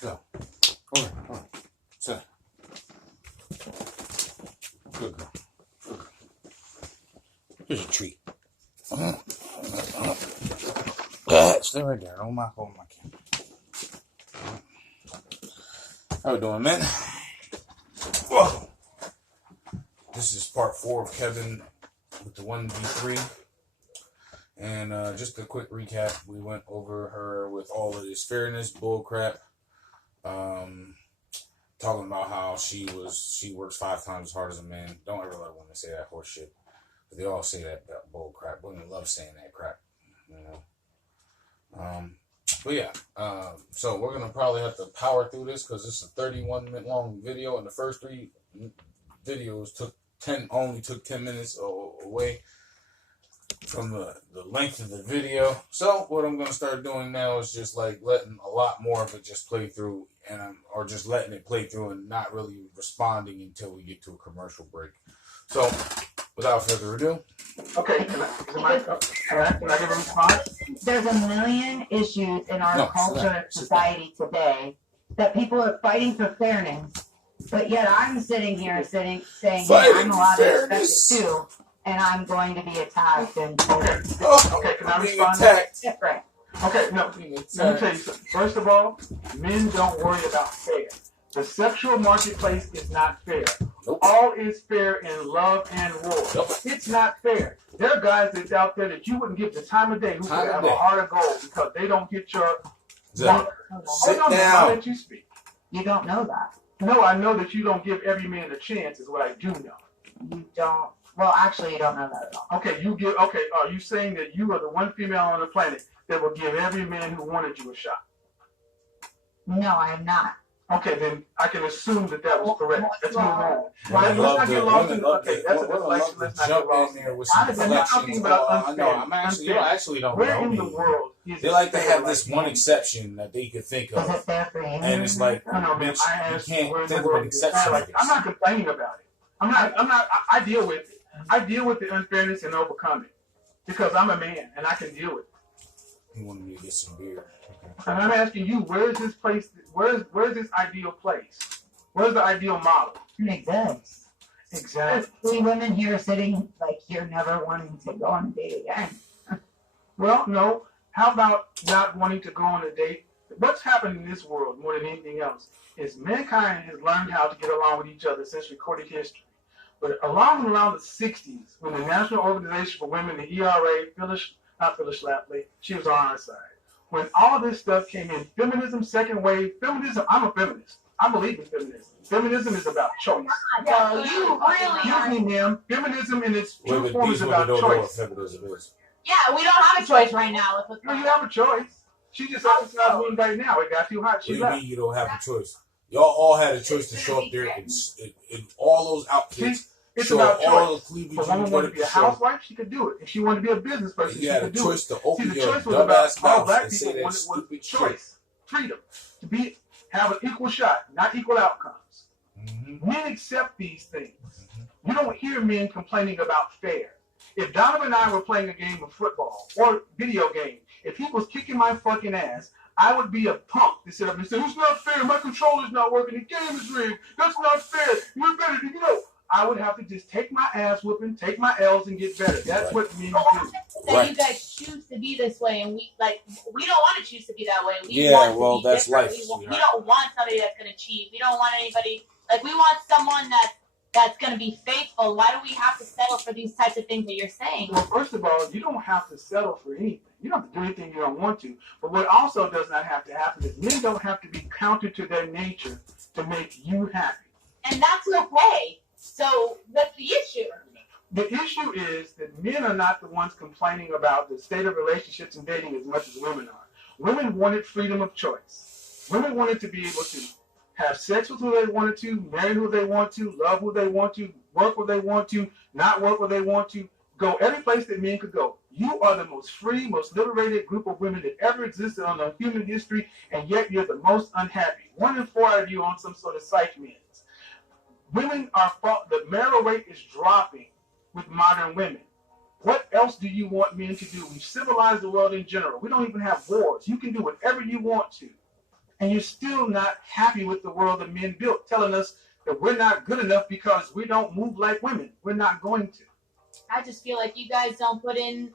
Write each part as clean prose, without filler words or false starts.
Go. Over. Sit. Good girl. Here's a treat. Stay right there. Don't knock over my camera. How we doing, man? Whoa. This is part 4 of Kevin with the 1v3. And just a quick recap. We went over her with all of this fairness bullcrap. Talking about how she works 5 times as hard as a man. Don't ever let women say that horse shit. But they all say that bull crap. Women love saying that crap, you know. But yeah, so we're gonna probably have to power through this because this is a 31-minute long video, and the first 3 videos only took 10 minutes away from the length of the video. So what I'm gonna start doing now is just like letting a lot more of it just play through, or just letting it play through and not really responding until we get to a commercial break. So without further ado. Okay, can I give a response? There's a million issues in our culture and society today that people are fighting for fairness, but yet I'm sitting here saying, hey, I'm allowed to expect it too, and I'm going to be attacked. And okay, can I respond? Attacked. Yeah, right. Okay, no. Let me tell you something. First of all, men don't worry about fair. The sexual marketplace is not fair. Nope. All is fair in love and war. Nope. It's not fair. There are guys that's out there that you wouldn't give the time of day who could have a heart of gold because they don't get your... Sit down. I'll let you speak. You don't know that. No, I know that you don't give every man a chance is what I do know. You don't... Well, actually, you don't know that at all. Okay, are you saying that you are the one female on the planet that will give every man who wanted you a shot? No, I am not. Okay, then I can assume that was correct. Let's move on. Let's not get lost in okay, that's a deflection. Let's not get lost in there with some deflections. I know. I'm actually don't know. Where in the world is they like to have this one exception that they could think of, is it fair for you? and it's like, bitch, you can't think of an exception. I'm not complaining about it. I deal with it. I deal with the unfairness and overcome it because I'm a man and I can deal with it. He wanted me to get some beer. And I'm asking you, where is this place? Where's this ideal place? Where's the ideal model? It exists. Exactly. There's 3 women here sitting like you're never wanting to go on a date again. Well, no. How about not wanting to go on a date? What's happened in this world more than anything else is mankind has learned how to get along with each other since recorded history. But around the 60s, when the National Organization for Women, the ERA, Phyllis Schlafly, she was on our side. When all this stuff came in, feminism, second wave, feminism, I'm a feminist. I believe in feminism. Feminism is about choice. Well, you really Excuse me, ma'am. Feminism in its true form is about choice. Yeah, we don't have a choice right now. No, you have a choice. She just it's not doing right now. It got too hot. She left. You don't have a choice. Y'all all had a choice to show up there in all those outfits. It's about choice. If a woman wanted to be a housewife, she could do it. If she wanted to be a business person, she could do it. See, the choice was about all black and people say wanted stupid choice, freedom, to have an equal shot, not equal outcomes. Mm-hmm. Men accept these things. Mm-hmm. You don't hear men complaining about fair. If Donovan and I were playing a game of football or video game, if he was kicking my fucking ass, I would be a punk to sit up and say, "It's not fair. My controller's not working. The game is rigged. That's not fair. You're better than you know." I would have to just take my ass whooping, take my L's, and get better. That's what men do. That you guys choose to be this way, and we don't want to choose to be that way. We want to be different. Life. We don't want somebody that's going to cheat. We don't want anybody we want someone that's going to be faithful. Why do we have to settle for these types of things that you're saying? Well, first of all, you don't have to settle for anything. You don't have to do anything you don't want to. But what also does not have to happen is men don't have to be counter to their nature to make you happy. And that's okay. So what's the issue? The issue is that men are not the ones complaining about the state of relationships and dating as much as women are. Women wanted freedom of choice. Women wanted to be able to have sex with who they wanted to, marry who they want to, love who they want to, work where they want to, not work where they want to, go every place that men could go. You are the most free, most liberated group of women that ever existed on the human history, and yet you're the most unhappy. 1 in 4 of you on some sort of psych meds. Women are, the marital rate is dropping with modern women. What else do you want men to do? We've civilized the world in general. We don't even have wars. You can do whatever you want to. And you're still not happy with the world that men built, telling us that we're not good enough because we don't move like women. We're not going to. I just feel like you guys don't put in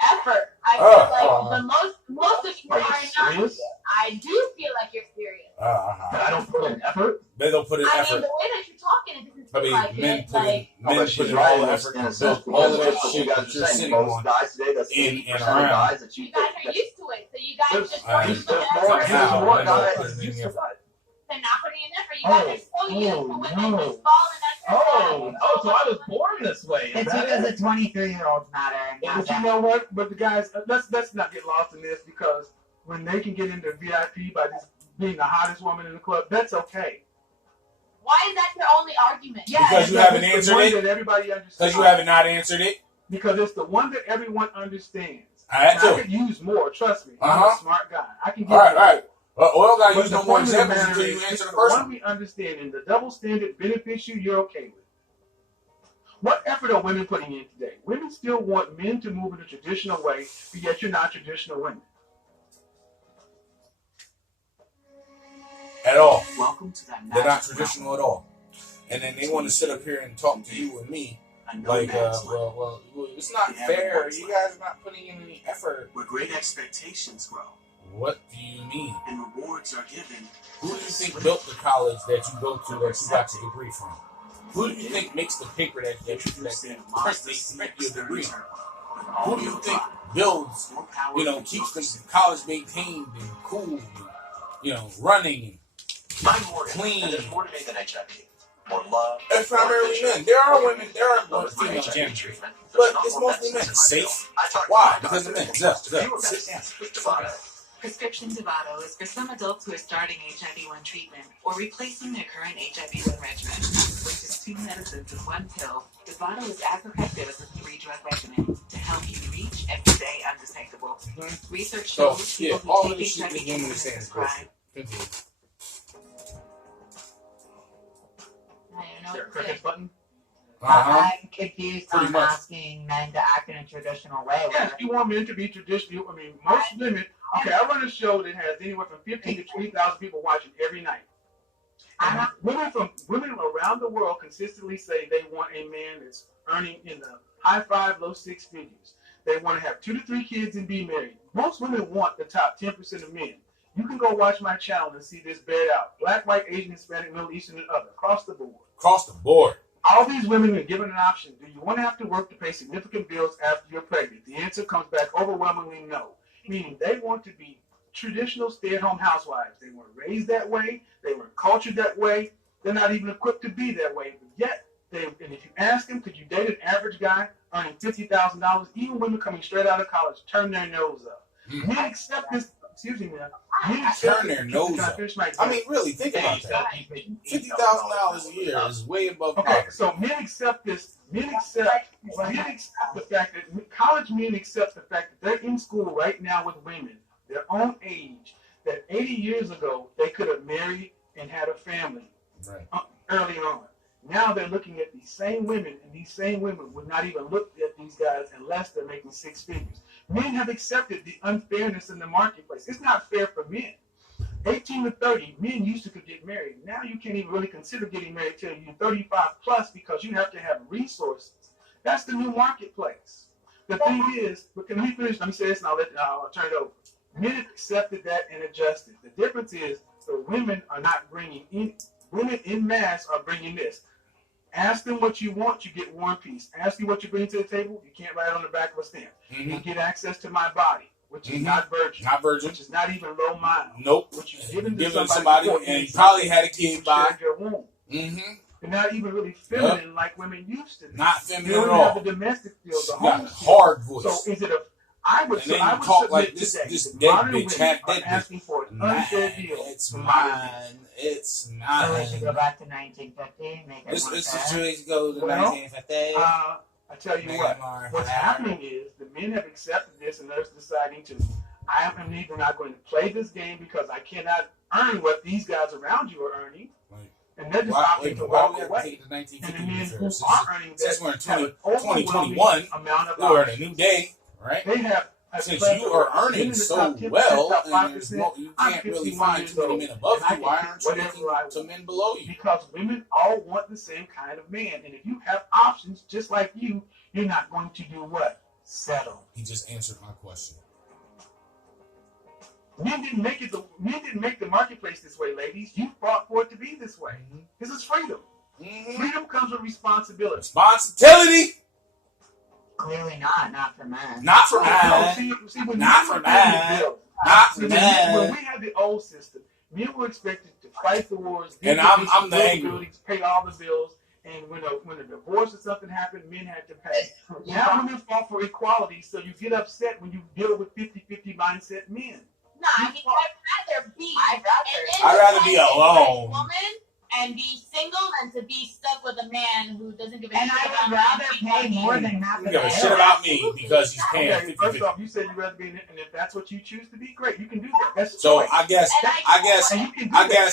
effort. I feel like the most of you are not. I do feel like you're serious. But I don't put in effort. They don't put in effort. I mean, the way that you're talking, it doesn't feel like men it. put in all the effort to build all of that shit that you're sitting on in and around. You guys are used to it, so you guys just don't There's put in more effort. guys used to what? They're not putting in effort. You guys are so used to women just falling under. So I was born this way. It's because the 23-year-olds matter. But you know what? But the guys, let's not get lost in this, because when they can get into VIP by just being the hottest woman in the club, that's okay. Why is that your only argument? Yeah, because you haven't answered it. Everybody understands. Because you haven't not answered it. Because it's the one that everyone understands. I could use more. Trust me. I'm a smart guy. I can give all right. Well, oil got to use no more examples until you answer the first first one. one. We understand, and the double standard benefits you, you're okay with. What effort are women putting in today? Women still want men to move in a traditional way, but yet you're not traditional women. At all. Welcome to that. They're not traditional at all. And then they want to sit up here and talk to you and me like, well, it's not fair. You guys are not putting in any effort. Where great expectations grow. What do you mean? And rewards are given. Who do you think built the college that you go to that you got your degree from? Who do you think makes the paper that you print your degree on? Who do you think builds, keeps the college maintained and cool, and, running and clean? There's more to me than HIV. More love. It's primarily men. There are women, there are female janitors, but it's mostly men. Safe. Why? Because of men. Sit down. Prescription Dovato is for some adults who are starting HIV-1 treatment or replacing their current HIV-1 regimen, which is 2 medicines in 1 pill. Dovato is as effective as a 3-drug regimen to help you reach and stay undetectable. Research shows people who take HIV treatment as prescribed. Is there a cricket button? I'm confused on asking men to act in a traditional way. Yes, you want men to be traditional. I mean, most women. Okay, I run a show that has anywhere from 15 to 20,000 people watching every night. And women around the world consistently say they want a man that's earning in the high 5, low 6 figures. They want to have 2 to 3 kids and be married. Most women want the top 10% of men. You can go watch my channel and see this bear out. Black, white, Asian, Hispanic, Middle Eastern, and other. Across the board. Across the board. All these women are given an option. Do you want to have to work to pay significant bills after you're pregnant? The answer comes back overwhelmingly no. Meaning they want to be traditional stay-at-home housewives. They weren't raised that way. They weren't cultured that way. They're not even equipped to be that way. But yet, and if you ask them, could you date an average guy earning $50,000? Even women coming straight out of college turn their nose up. Men accept this. Excuse me, man. Turn their nose up. I mean, really, think about that. $50,000 a year is way above poverty. Okay, so men accept this. Men accept the fact that college men accept the fact that they're in school right now with women their own age, that 80 years ago they could have married and had a family early on. Now they're looking at these same women, and these same women would not even look at these guys unless they're making 6 figures. Men have accepted the unfairness in the marketplace. It's not fair for men. 18 to 30, men used to could get married. Now you can't even really consider getting married till you're 35 plus because you have to have resources. That's the new marketplace. The thing is, but let me finish. Let me say this, and I'll turn it over. Men accepted that and adjusted. The difference is the women are not bringing in. Women in mass are bringing this. Ask them what you want, you get War and Peace. Ask you what you bring to the table, you can't write it on the back of a stamp. You get access to my body, which is not virgin. Not virgin. Which is not even low mild. Nope. Which is given to somebody and you probably had a kid by. Your womb. They're not even really feminine like women used to be. Not feminine at all. They don't have the domestic feel, the home hard voice. So is it a... I would talk like this dead bitch, half dead asking for an unfair deal. It's mine. It's not. So we should go back to 1950 and make it more fair. This situation goes to 1950. I tell you what's happening is the men have accepted this and they're deciding to, I am either not going to play this game because I cannot earn what these guys around you are earning. And they're just Why opting to do we walk have to away. take the And the 1950 men years who first? are earning Since that we're in have an 2021, amount of we're in a options. new day, right? They have Since you are earning so well, and there's no, you can't really find too many men above you, why aren't you looking to men below you? Because women all want the same kind of man. And if you have options just like you, you're not going to do what? Settle. He just answered my question. Men didn't make the marketplace this way, ladies. You fought for it to be this way. Mm-hmm. This is freedom. Mm-hmm. Freedom comes with responsibility. Responsibility? Clearly not for men. Not for men. Not for men. Not for men. When we had the old system, men were expected to fight the wars, and I'm the angry. Buildings, pay all the bills, and when a divorce or something happened, men had to pay. Now women fought for equality, so you get upset when you deal with 50-50 mindset men. No, I mean, I'd rather be I'd rather be alone. Woman and be single than to be stuck with a man who doesn't give a And shit I about would rather me. pay more than half You of give a that. shit about me because he's paying Okay, 50-50. first off, you said you'd rather be in it, and if that's what you choose to be, great, you can do that. That's So choice. I guess And you can do that.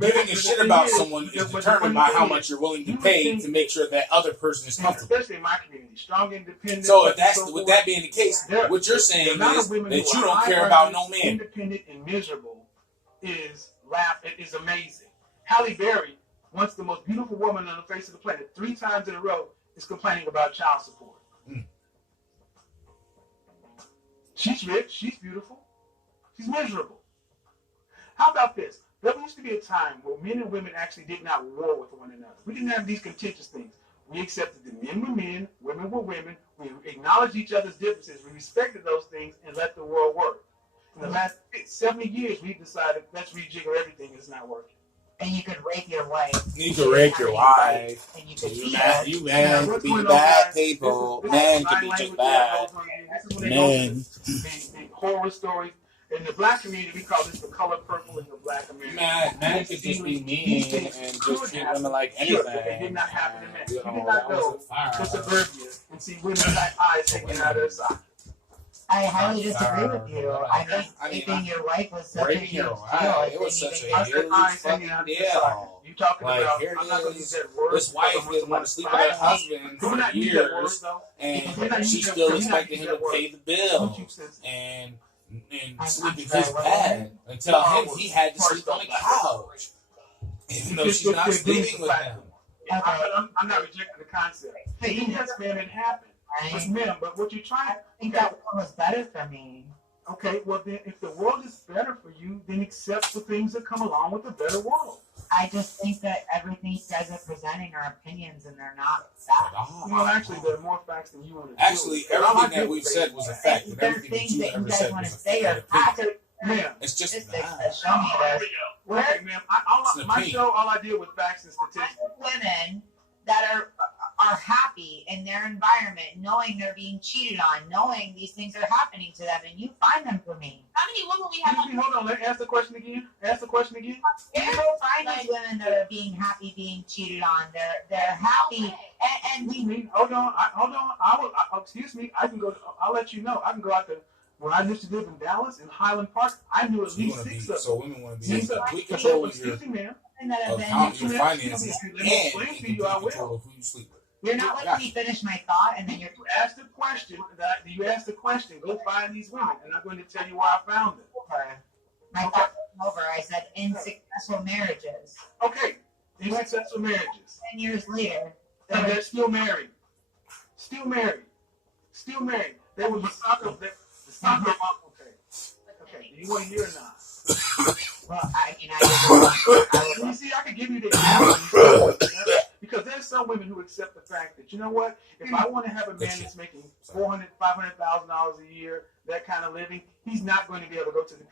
giving a shit about someone is determined by how much you're willing to pay to make sure that other person is comfortable. Especially in my community, strong, independent. So if with that being the case, what you're saying is that you don't care about no man. Independent and miserable is amazing. Halle Berry, once the most beautiful woman on the face of the planet, 3 times in a row, is complaining about child support. Mm. She's rich, she's beautiful, she's miserable. How about this? There used to be a time where men and women actually did not war with one another. We didn't have these contentious things. We accepted that men were men, women were women. We acknowledged each other's differences. We respected those things and let the world work. In the last 70 years, we decided let's rejigger everything. It's not working. And you could rape your wife. You can rape your wife. And you could You beat man, her. you man could be bad people. Men could be just bad. Men. The horror stories. In the black community, we call this the color purple in the black American. Man could just be mean and just treat women like anything. They did not happen to men. You You did know, not that was go a fire. to suburbia and see women like eyes hanging out of their sockets. I highly disagree with you. I think I mean, raping your wife was such a raping huge your deal. wife, it was such a huge fucking deal. You talking Like, about? here I'm not going it to use is. that word. This wife didn't want to sleep with her husband Do for not use that word, years, though. and she still expected him to pay the bill. And sleep in his bed until he had to sleep on the couch. Even though she's not sleeping with him. I'm not rejecting the concept. Hey, yes, man, it happened. With men, but what you're trying I think that one was better for me. Okay, well then, if the world is better for you, then accept the things that come along with a better world. I just think that everything you guys are presenting are opinions and they're not facts. Well, actually, there are more facts than you want to. Actually, everything that we've said was a fact. And There's everything that things you that you ever guys said want to was a say are facts. Ma'am, It's just Statistics that. that show me this. okay, ma'am. My show, all I deal with facts and statistics. Women that are happy in their environment, knowing they're being cheated on, knowing these things are happening to them, and you find them for me. How many women we have Excuse me, hold on. Let me ask the question again. Ask the question again. You go find these women that are being happy, being cheated on. They're happy, and Excuse me. Hold on. Excuse me. I can go. I'll let you know. I can go out there. When I used to live in Dallas in Highland Park, I knew at least 6 of them. So women want to be in Six of them. complete control of Excuse me, ma'am. that have your been. finances and in I complete will. control of who you sleep with. You're not letting me finish my thought, and then you're. You asked the question. Go find these women, and I'm going to tell you where I found them. My thought was over. I said in successful marriages. Okay, in successful marriages, 10 years later, and they're still married. Still married. Still married. They were the soccer. The soccer mom. Okay. Do you want to hear or not? well, I mean, I You see, I could give you the example because there's some women who accept the fact that, you know what, if I want to have a man that's making $400,000, $500,000 a year, that kind of living, he's not going to be able to go to the